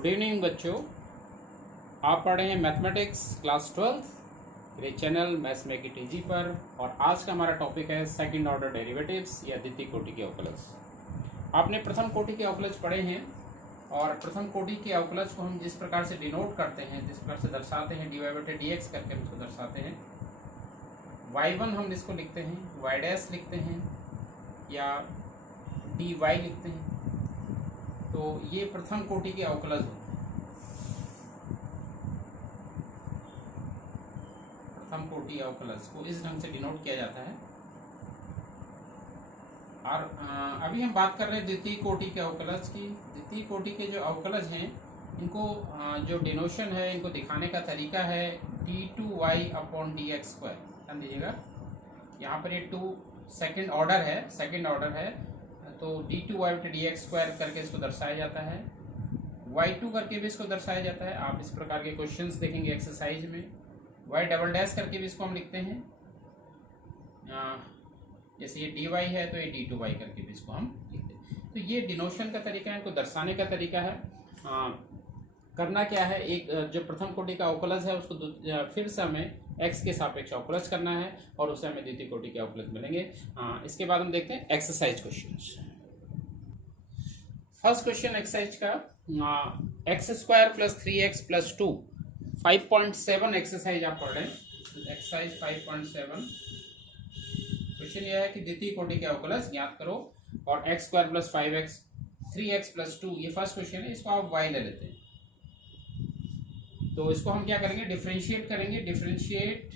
Good evening बच्चों, आप पढ़ रहे हैं मैथमेटिक्स क्लास 12 मेरे channel maths make it easy पर। और आज का हमारा टॉपिक है सेकंड ऑर्डर डेरिवेटिव्स या द्वितीय कोटि के अवकलज। आपने प्रथम कोटि के अवकलज पढ़े हैं और प्रथम कोटि के अवकलज को हम जिस प्रकार से डिनोट करते हैं, जिस प्रकार से दर्शाते हैं, dy/dx करके हम इसको दर्शाते हैं। y1 हम इसको लिखते हैं, y' लिखते हैं या dy लिखते हैं। तो ये प्रथम कोटि के अवकलज होते हैं। प्रथम कोटि अवकलज को इस ढंग से डिनोट किया जाता है। और अभी हम बात कर रहे हैं द्वितीय कोटि के अवकलज की। द्वितीय कोटि के जो अवकलज हैं, इनको जो डिनोशन है, इनको दिखाने का तरीका है d2y/dx²। ध्यान दीजिएगा, यहाँ पर ये 2 सेकेंड ऑर्डर है, तो d2y/dx² करके इसको दर्शाया जाता है। y2 करके भी इसको दर्शाया जाता है। आप इस प्रकार के क्वेश्चंस देखेंगे एक्सरसाइज में। y" करके भी इसको हम लिखते हैं। जैसे ये dy है तो ये d2y करके भी इसको हम लिखते हैं। तो ये डिनोशन का तरीका है, इनको दर्शाने का तरीका है। करना क्या है, एक जो प्रथम कोटि का अवकलज है उसको फिर से हमें x के सापेक्ष अवकलज करना है और उससे हमें द्वितीय कोटि के अवकलज मिलेंगे। इसके बाद हम देखते हैं exercise question. First question exercise का x² + 3x + 2 5.7 एक्सरसाइज आप पढ़ रहे हैं। एक्सरसाइज 5.7 क्वेश्चन यह है कि द्वितीय कोटि के अवकलज ज्ञात करो। और x² + 5x 3x + 2 ये फर्स्ट क्वेश्चन है, इसको आप y ले लेते हैं। तो इसको हम क्या करेंगे, डिफरेंशिएट करेंगे। Differentiate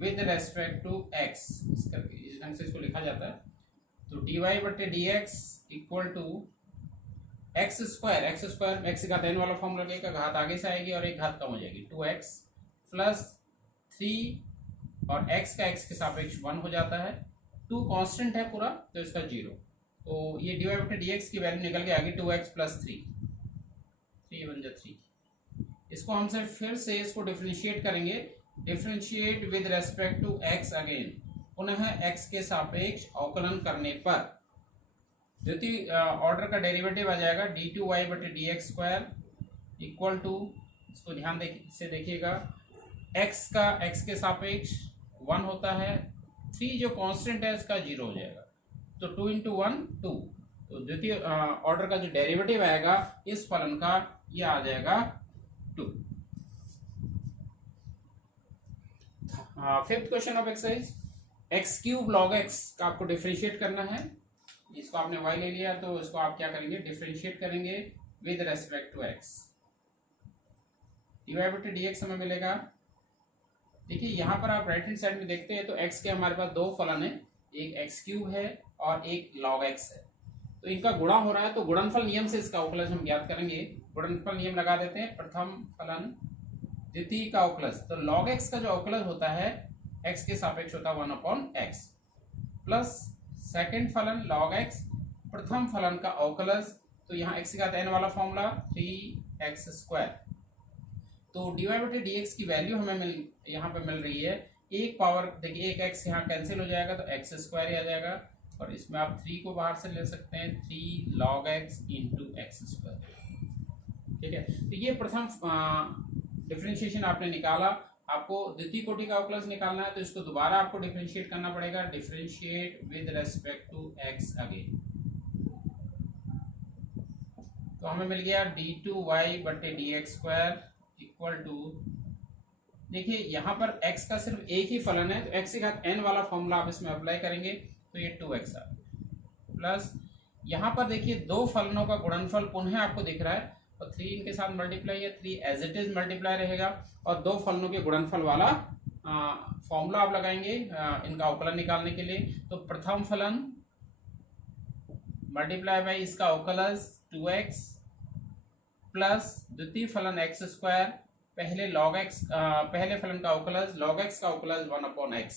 with respect to x, इस करके इस ढंग से इसको लिखा जाता है। तो dy/dx = x² x का n वाला फॉर्म लगेगा, घात आगे से आएगी और एक घात कम हो जाएगी 2x + 3 और x का x के सापेक्ष 1 हो जाता है। 2 कांस्टेंट है पूरा, तो इसका 0। तो ये dy/dx की वैल्यू निकल के आ गई 2x + 3 बन जा 3। इसको हम फिर से इसको डिफरेंशिएट करेंगे। Differentiate with respect to x again, पुनः x के सापेक्ष अवकलन करने पर द्वितीय ऑर्डर का डेरिवेटिव आ जाएगा d2y/dx² = इसको ध्यान से देखिएगा, x का x के सापेक्ष 1 होता है, 3 जो कांस्टेंट है इसका 0 हो जाएगा। तो 2 × 1 2। तो द्वितीय ऑर्डर का जो डेरिवेटिव आएगा इस फलन का, ये आ जाएगा 2। Fifth question of exercise, x³ log x का आपको डिफरेंशिएट करना है। इसको आपने y ले लिया, तो इसको आप क्या करेंगे, डिफरेंशिएट करेंगे with respect to x। dy/dx हमें मिलेगा। देखिए यहाँ पर आप राइट हैंड साइड में देखते हैं तो x के हमारे पास 2 फलन है, एक x³ है और एक log x है। तो इनका गुणा हो रहा है, तो गुणनफल नियम से इसका अवकलज हम ज्ञात करेंगे। गुणनफल नियम लगा देते हैं। प्रथम फलन द्वितीय का अवकलज, तो log x का जो अवकलज होता है x के सापेक्ष होता है 1/x प्लस सेकेंड फलन log x प्रथम फलन का अवकलज, तो यहाँ x का n वाला फॉर्मूला 3x²। तो dy/dx की वैल्यू हमें यहाँ पे मिल रही है एक पावर, देखिए एक x यहाँ कैंसिल हो जाएगा तो x² ही आ जाएगा और इसमें आप 3 को बाहर से ले सकते हैं, 3 log x × x²। ठीक है, तो ये प्रथम डिफरेंशिएशन आपने निकाला। आपको द्वितीय कोटि का अवकलज निकालना है, तो इसको दोबारा आपको डिफरेंशिएट करना पड़ेगा। Differentiate with respect to x again. तो हमें मिल गया d2y/dx² = देखिए यहाँ पर x का सिर्फ एक ही फलन है, तो x के घात n वाला फॉर्मूला आप इसमें अप्लाई करेंगे तो ये 2x प्लस यहाँ पर देखिए 2 फलनों का गुणनफल पुनः आपको दिख रहा है और 3 इनके साथ मल्टीप्लाई है, 3 एज इट इज मल्टीप्लाई रहेगा और 2 फलनों के गुणनफल वाला फॉर्मूला आप लगाएंगे इनका अवकलन निकालने के लिए। तो प्रथम फलन मल्टीप्लाई बाई इसका अवकलज 2x प्लस द्वितीय फलन x², पहले फलन का अवकलज log x का अवकलज 1/x।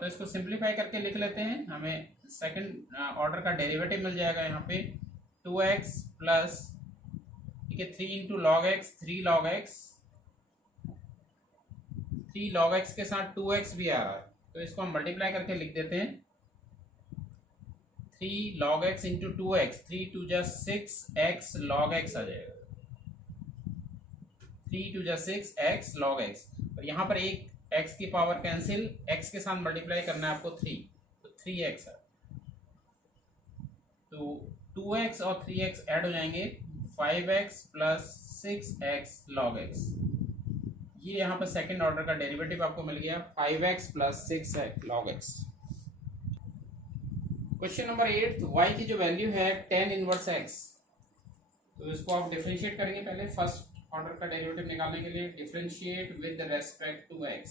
तो इसको सिंप्लीफाई करके लिख लेते हैं, हमें सेकंड ऑर्डर का डेरिवेटिव मिल जाएगा यहाँ पे 2x प्लस, ठीक है, 3 × log x 3 log x, 3 log x के साथ 2x भी आ रहा है, तो इसको हम मल्टीप्लाई करके लिख देते हैं। log x into 2x, 3 to जा 6x log x आ जाएगा, 3 टू जा 6x log x। और यहाँ पर एक x की पावर कैंसिल, x के साथ मल्टीप्लाई करना है आपको 3, तो 3x है, तो 2x और 3x ऐड हो जाएंगे, 5x plus 6x log x। ये यहाँ पर सेकंड ऑर्डर का डेरिवेटिव आपको मिल गया, 5x plus 6x log x। Question number 8, y की जो वैल्यू है tan इनवर्स x, तो इसको आप डिफरेंशिएट करेंगे। पहले फर्स्ट ऑर्डर का डेरिवेटिव निकालने के लिए differentiate with respect to x,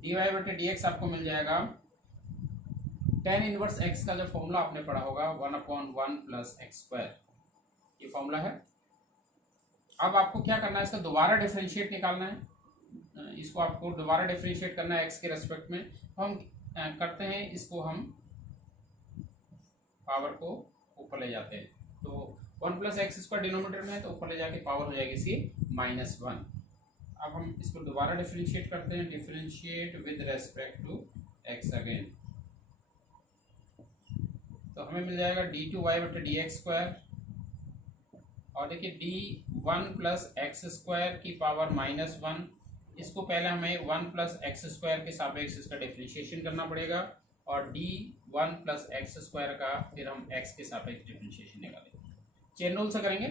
dy बटे dx आपको मिल जाएगा। tan इनवर्स x का जो फॉर्मूला आपने पढ़ा होगा 1/1 प्लस एक्स स्क्वायर, ये फॉर्मूला है। अब आपको क्या करना है, इसका दोबारा डिफरेंशिएट निकालना है, इसको आपको दोबारा डिफरेंशिएट करना है x के रेस्पेक्ट में। हम करते हैं, इसको हम पावर को ऊपर ले जाते हैं, तो 1 प्लस एक्स स्क्वायर डिनोमिनेटर में है, तो ऊपर ले जाके पावर हो जाएगी इसकी -1। अब हम इसको दोबारा डिफरेंशिएट करते हैं, differentiate with respect to x again, तो हमें मिल जाएगा d2y बटे डी एक्स स्क्वायर। और देखिए d1 प्लस एक्स स्क्वायर की पावर -1, इसको पहले हमें 1 प्लस एक्स स्क्वायर के सापेक्ष इसका डिफरेंशिएशन करना पड़ेगा, और d1 प्लस एक्स स्क्वायर का फिर हम x के सापेक्ष डिफरेंशिएशन निकालेंगे। चेन रूल से करेंगे।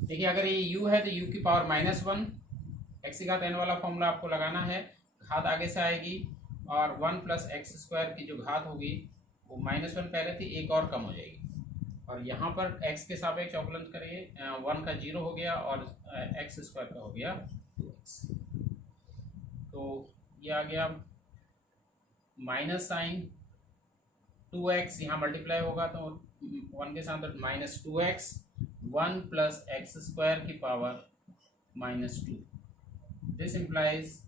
देखिए अगर ये u है तो u की पावर -1, x की घात n वाला फॉर्मूला आपको लगाना है, घात आगे से आएगी, और 1 प्लस एक्स स्क्वायर की जो घात होगी वो -1 पहले थी, एक और कम हो जाएगी, और यहाँ पर x के सापेक्ष अवकलन करेंगे, 1 का 0 हो गया और एक्स स्क्वायर का हो गया 2x, तो ये आ गया माइनस साइन 2x, यहाँ मल्टीप्लाई होगा तो 1 के साथ -2x, 1 प्लस एक्स स्क्वायर की पावर -2, दिस इम्प्लाइज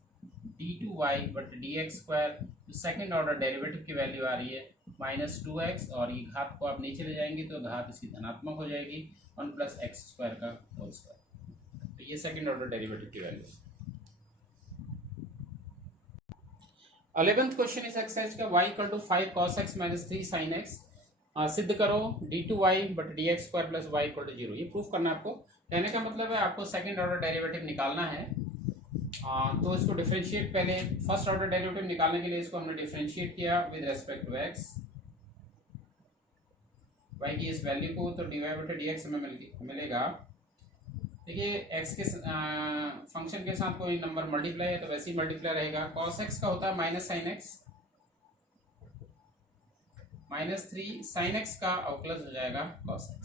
d2y बट d x square, second order derivative की वैल्यू आ रही है -2x, और ये घात को आप नीचे ले जाएंगे तो घात इसकी धनात्मक हो जाएगी, 1 प्लस एक्स स्क्वायर का होल स्क्वायर, तो ये सेकेंड ऑर्डर डेरिवेटिव की वैल्यू है। 11th क्वेश्चन इस एक्सरसाइज का y equal to 5 cos x minus 3 sin x, सिद्ध करो d2y बट d x square plus y equal to 0। ये प्रूफ करना है आपको। कहने का मतलब है आपको सेकंड ऑर्डर डेरिवेटिव निकालना है, तो इसको डिफरेंशिएट, पहले फर्स्ट ऑर्डर डेरिवेटिव निकालने के लिए इसको हमने डिफरेंशिएट किया with respect to x, y की इस वैल्यू को, तो dy बटे डी एक्स हमें मिलेगा। देखिए x के फंक्शन के साथ कोई नंबर मल्टीप्लाई है तो वैसे ही मल्टीप्लाई रहेगा। cos x का होता है minus sign x, -3 sin x का अवकलन हो जाएगा cos x,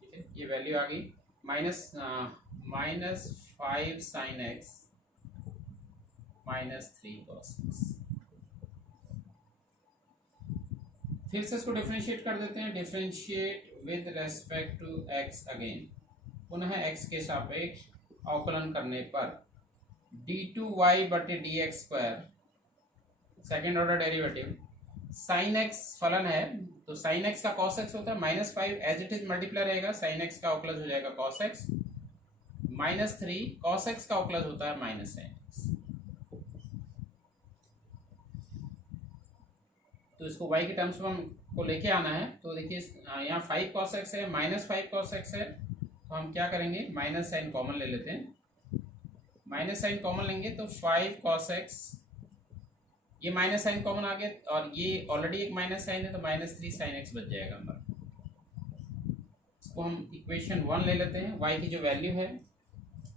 ठीक है, ये वैल्यू आ गई, -5 sin x -3 cos x। फिर से इसको डिफरेंशिएट कर देते हैं, differentiate with respect to x again, पुनः x के सापेक्ष अवकलन करने पर d2y बटे d x square, second order derivative, sine x फलन है तो साइन x का cos x होता है -5, एज इट इज मल्टीप्लाई रहेगा, साइन x का अवकलन हो जाएगा cos x, -3 cos x का अवकलन होता है माइनस साइन x, तो इसको y के टर्म्स में हमको लेके आना है। तो देखिए यहाँ 5 cos x है, -5 cos x है, तो हम क्या करेंगे, माइनस साइन कॉमन ले लेते हैं, माइनस साइन कॉमन लेंगे तो 5 cos x, ये माइनस साइन कॉमन आ गया, और ये ऑलरेडी एक माइनस साइन है तो -3 sin x बच जाएगा हमारा। इसको हम इक्वेशन 1 ले लेते हैं, y की जो वैल्यू है।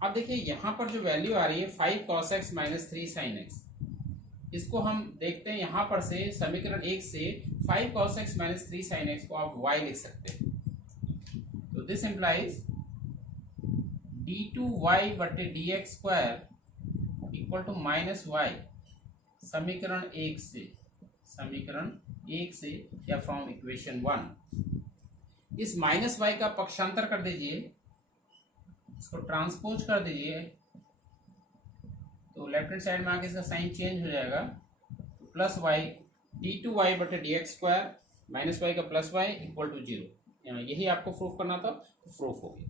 अब देखिए यहाँ पर जो वैल्यू आ रही है 5 cos x -3 sin x, इसको हम देखते हैं यहाँ पर से समीकरण 1 से 5 cos x -3 sin x को आप y लिख सकते हैं, तो दिस इम्प्लाइज d2y बटे d x square equal to -y, समीकरण 1 से या फ्रॉम इक्वेशन 1, इस -y का पक्षांतर कर दीजिए, इसको ट्रांसपोज कर दीजिए, तो लेफ्ट हैंड साइड में आके इसका साइन चेंज हो जाएगा, प्लस y d2y बटे डी एक्स स्क्वायर -y का प्लस y इक्वल टू 0, यही आपको प्रूफ करना था, तो प्रूफ हो गया।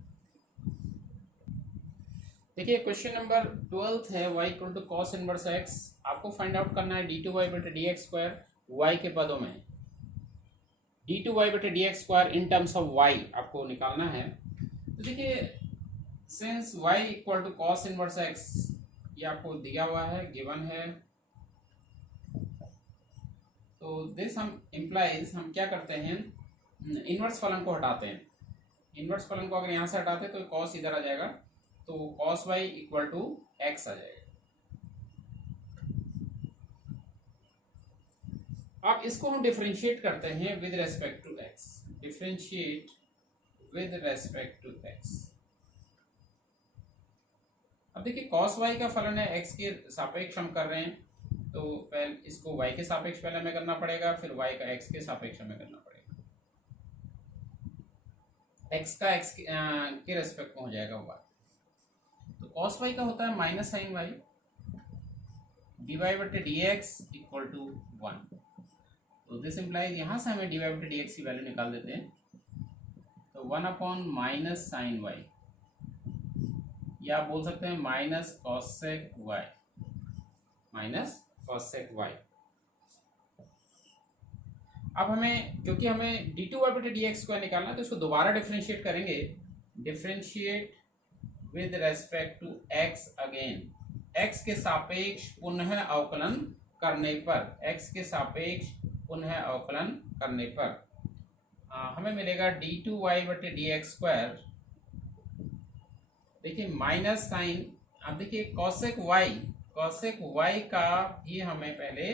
देखिए क्वेश्चन नंबर 12 है y equal to cos inverse x, आपको फाइंड आउट करना है d2y बटे डी एक्स स्क्वायर y के पदों में। d2y/dx² in terms of y आपको निकालना है। तो देखिए since y equal to cos inverse x, ये आपको दिया हुआ है, गिवन है। तो दिस हम इम्प्लाइज, हम क्या करते हैं, इनवर्स फलन को हटाते हैं। इनवर्स फलन को अगर यहाँ से हटाते हैं तो कॉस इधर आ जाएगा, तो cos y equal to x आ जाएगा। अब इसको हम डिफरेंशिएट करते हैं with respect to x। Differentiate with respect to x। अब देखिए cos y का फलन है x के सापेक्ष हम कर रहे हैं, तो पहले इसको y के सापेक्ष पहले हमें करना पड़ेगा, फिर y का x के सापेक्ष हमें करना पड़ेगा। x का x के रेस्पेक्ट में हो जाएगा y। तो cos y का होता है minus sine y, dy/dx equal to 1। तो दिस इम्प्लाइज, यहाँ से हमें dy/dx की वैल्यू निकाल देते हैं, तो 1 माइनस साइन y, या आप बोल सकते हैं minus cosec y, minus cosec y। अब हमें, क्योंकि हमें d2y/dx को निकालना है, तो इसको दोबारा डिफरेंशिएट करेंगे। Differentiate with respect to x again, x के सापेक्ष पुनः अवकलन करने पर, x के सापेक्ष पुनः अवकलन करने पर हमें मिलेगा d2y/dx²। देखिए माइनस साइन, अब देखिए कॉसेक y का भी हमें पहले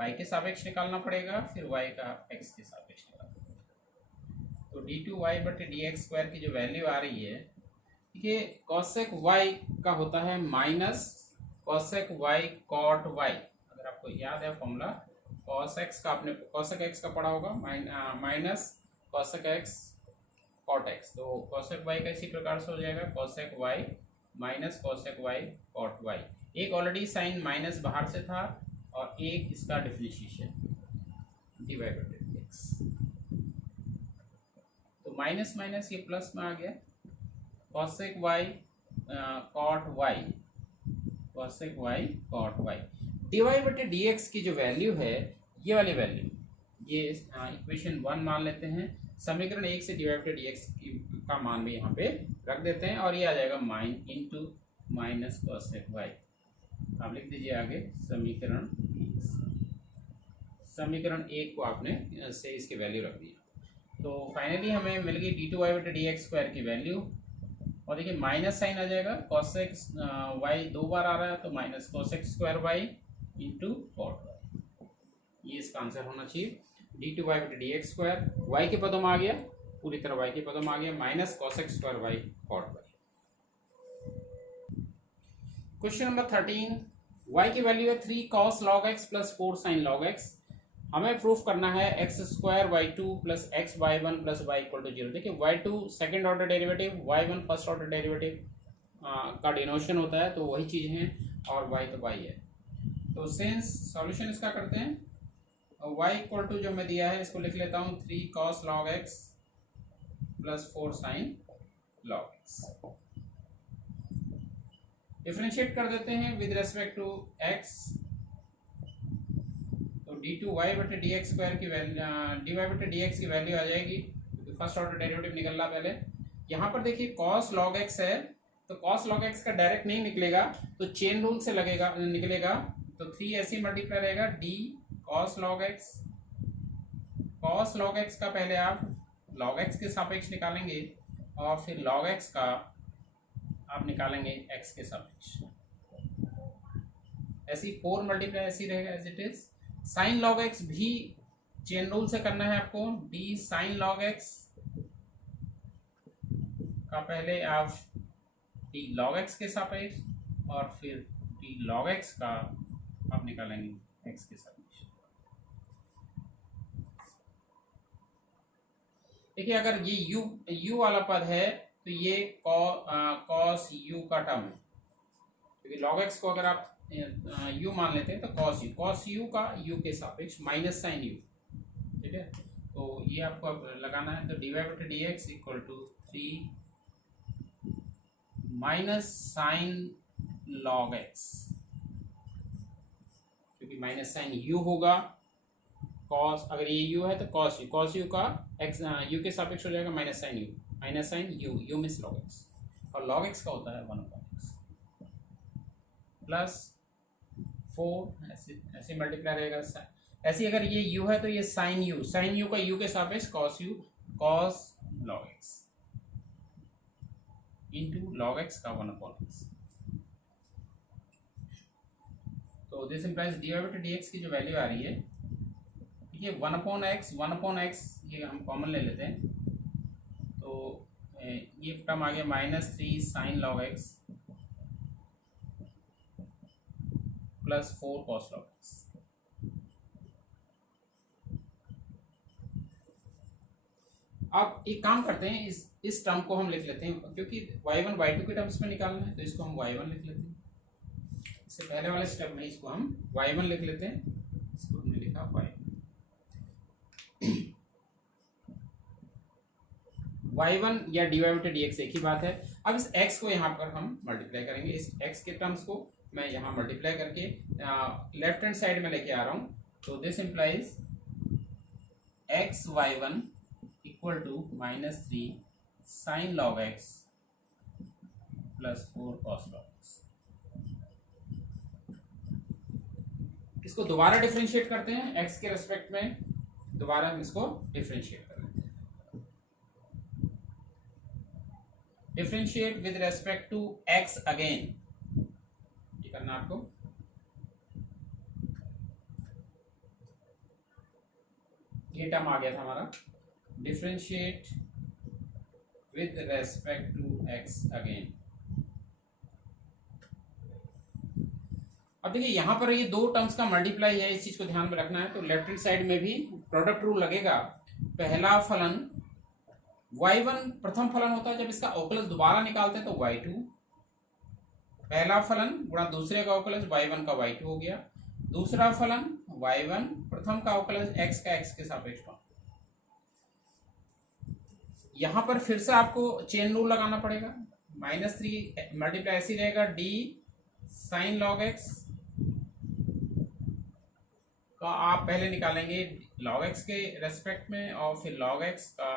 y के सापेक्ष निकालना पड़ेगा, फिर y का x के सापेक्ष निकालना पड़ेगा। तो d2y/dx² की जो वैल्यू आ रही है, देखिए कॉसेक y का होता है minus cosec y cot y। अगर आपको याद है फॉर्मूला, कॉस x का, आपने कॉसेक x का पढ़ा होगा, minus cosec x cot x। तो कॉसेक y का इसी प्रकार से हो जाएगा, cosec y minus cosec y cot y। एक ऑलरेडी साइन माइनस बाहर से था और एक इसका डिफरेंशिएशन dy/dx। तो माइनस माइनस ये प्लस में आ गया, cosec y cot y, cosec y cot y। dy/dx की जो वैल्यू है, ये वाली वैल्यू, ये इक्वेशन 1 मान लेते हैं। समीकरण 1 से dy/dx का मान भी यहाँ पे रख देते हैं, और ये आ जाएगा माइनस कॉसेक y। आप लिख दीजिए आगे समीकरण 1। समीकरण 1 को आपने से इसकी वैल्यू रख दी। तो फाइनली हमें मिल गई d2y/dx² की वैल्यू, और देखिए माइनस साइन आ जाएगा, कॉसेक y 2 बार आ रहा है, तो minus cosec square y into cot y। ये इसका आंसर होना चाहिए। d2y/dx² y के पदों में आ गया, पूरी तरह y के पदों में आ गया, minus cosec square y cot y। Question number 13, y की वैल्यू है 3 cos log x plus 4 sin log x। हमें प्रूफ करना है x² y2 plus x y1 plus y equal to 0। देखिए y2 second order derivative, y1 first order derivative का denotation होता है, तो वही चीज़ है, और y तो y है। तो सिंस सॉल्यूशन इसका करते हैं, y इक्वल टू जो मैं दिया है इसको लिख लेता हूँ 3 cos log x plus 4 sin log x। Differentiate कर देते हैं विद रेस्पेक्ट टू x, तो d2y/dx² की वैल्यू, dy/dx की वैल्यू आ जाएगी, क्योंकि फर्स्ट ऑर्डर डेरिवेटिव निकल रहा पहले। यहाँ पर देखिए cos log x है, तो cos log x का डायरेक्ट नहीं निकलेगा, तो चेन रूल से लगेगा, निकलेगा, तो 3 ऐसे ही मल्टीप्लाई रहेगा, d cos log x। cos log x का पहले आप log x के सापेक्ष निकालेंगे, और फिर log x का आप निकालेंगे x के सापेक्ष। ऐसी 4 मल्टीप्लाई ऐसी रहेगा as it is. Sine log x भी चेन रूल से करना है आपको, d साइन log x का पहले आप d log x के सापेक्ष, और फिर d log x का आप निकालेंगे x के सापेक्ष। देखिए अगर ये u वाला पद है, तो ये cos u का टर्म है, क्योंकि log x को अगर आप u मान लेते हैं तो cos u का u के सापेक्ष माइनस साइन u, ठीक है। तो ये आपको अब लगाना है, तो dy/dx equal to 3 minus sine log x, क्योंकि माइनस साइन u होगा, कॉस, अगर ये यू है तो कॉस यू, कॉस यू का एक्स यू के सापेक्ष हो जाएगा minus sine u, minus sine u, u means log x, और लॉग एक्स का होता है 1/x प्लस 4, ऐसे ऐसे मल्टीप्लाई रहेगा। ऐसे अगर ये u है तो ये साइन यू, साइन यू का u के सापेक्ष cos u, cos log x into log x का 1/x। तो this implies d y by d x की जो वैल्यू आ रही है, ठीक है, 1/x ये हम कॉमन ले लेते हैं, तो ये टर्म आ गया -3 sine log x plus 4 cos log x. अब एक काम करते हैं, इस टर्म को हम लिख लेते हैं, क्योंकि y1 y2 के टर्म्स में निकालना है, तो इसको हम y1 लिख लेते हैं। इससे पहले वाले स्टेप में इसको हम y1 लिख लेते हैं, इसको हमने लिखा y1 या dy बाई dx एक ही बात है। अब इस x को यहाँ पर हम मल्टीप्लाई करेंगे, इस x के टर्म्स को मैं यहाँ मल्टीप्लाई करके लेफ्ट हैंड साइड में लेके आ रहा हूँ, तो this implies x y1 equal to -3 sine log x plus 4 cos log x. इसको दोबारा डिफरेंशिएट करते हैं, x के रेस्पेक्ट में दोबारा हम इसको डिफरेंशिएट कर लेते हैं। Differentiate with respect to x again, ये करना आपको। ये टर्म आ गया था हमारा, differentiate with respect to x again. अब देखिए यहाँ पर ये दो टर्म्स का मल्टीप्लाई है, इस चीज को ध्यान में रखना है। तो लेफ्ट हैंड साइड में भी प्रोडक्ट रूल लगेगा। पहला फलन y1 प्रथम फलन होता है, जब इसका अवकलज दोबारा निकालते हैं तो y2, पहला फलन गुणा दूसरे का अवकलज y1 का y2 हो गया। दूसरा फलन y1 प्रथम का अवकलज x का x के सापेक्ष। यहां पर फिर से आपको चेन रूल लगाना पड़ेगा। -3 मल्टीप्लाई ऐसी रहेगा, d साइन लॉग एक्स का आप पहले निकालेंगे लॉग एक्स के रेस्पेक्ट में, और फिर लॉग एक्स का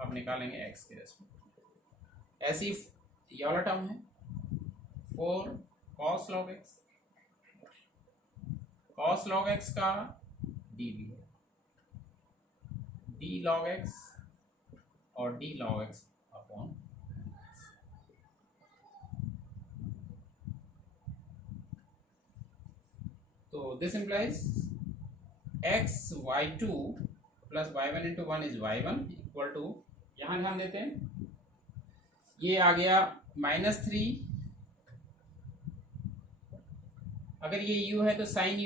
आप निकालेंगे एक्स के रेस्पेक्ट में। ऐसी ये वाला टर्म है 4 cos log x, cos log x का डी भी है, डी लॉग एक्स और डी लॉग एक्स अपॉन। तो this implies x y2 plus y1 into 1 is y1 equal to, यहां ध्यान देते हैं, ये आ गया -3, अगर ये u है तो साइन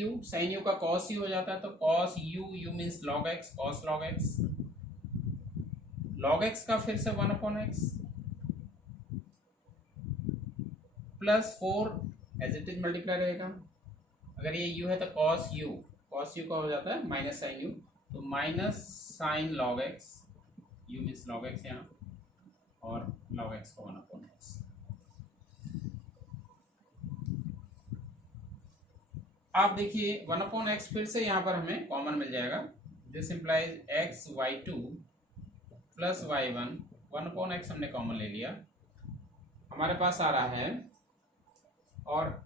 यू का कॉस यू हो जाता है, तो cos u means log x, cos log x, log x का फिर से 1/x plus 4 as it is multiply रहेगा। अगर ये u है तो कॉस यू का हो जाता है माइनस साइन यू, तो minus sign log x, you means log x यहाँ, और लॉग एक्स का 1/x। आप देखिए 1/x फिर से यहाँ पर हमें कॉमन मिल जाएगा। This implies x y2 plus y1, 1/x हमने कॉमन ले लिया, हमारे पास आ रहा है, और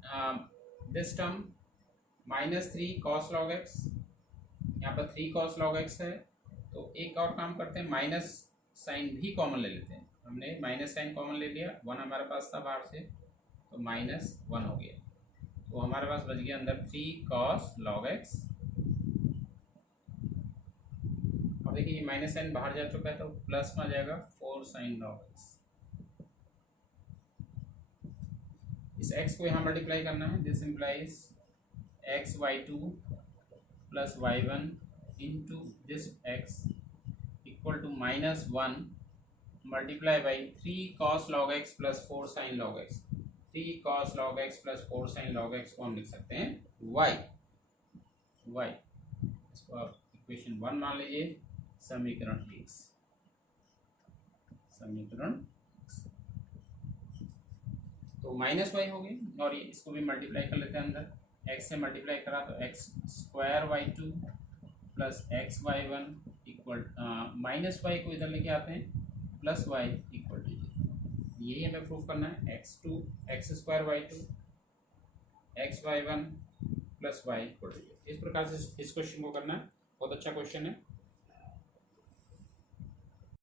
this term -3 cos log x, यहाँ पर 3 कॉस लॉग एक्स है। तो एक और काम करते हैं, माइनस साइन भी कॉमन ले लेते हैं। हमने माइनस साइन कॉमन ले लिया, 1 हमारे पास था बाहर से, तो -1 हो गया, तो हमारे पास बच गया अंदर 3 कॉस लॉग एक्स। अब देखिए ये माइनस साइन बाहर जा चुका है, तो प्लस में आ जाएगा 4 साइन लॉग एक्स। इस x को यहाँ मल्टीप्लाई करना है। This implies x y2 plus y1 into this x equal to -1 multiply by 3 cos log x plus 4 sine log x. 3 cos log x plus 4 sine log x को हम लिख सकते हैं y, इसको आप इक्वेशन 1 मान लीजिए, समीकरण 6, समीकरण तो -y हो गई, और ये इसको भी मल्टीप्लाई कर लेते हैं अंदर, x से मल्टीप्लाई करा तो x² y2 plus x y one equal minus y को इधर लेके आते हैं plus y equal to zero. यही हमें प्रूफ करना है। X square y two x y one plus y equal to zero. इस प्रकार से इस क्वेश्चन को करना है। बहुत अच्छा क्वेश्चन है।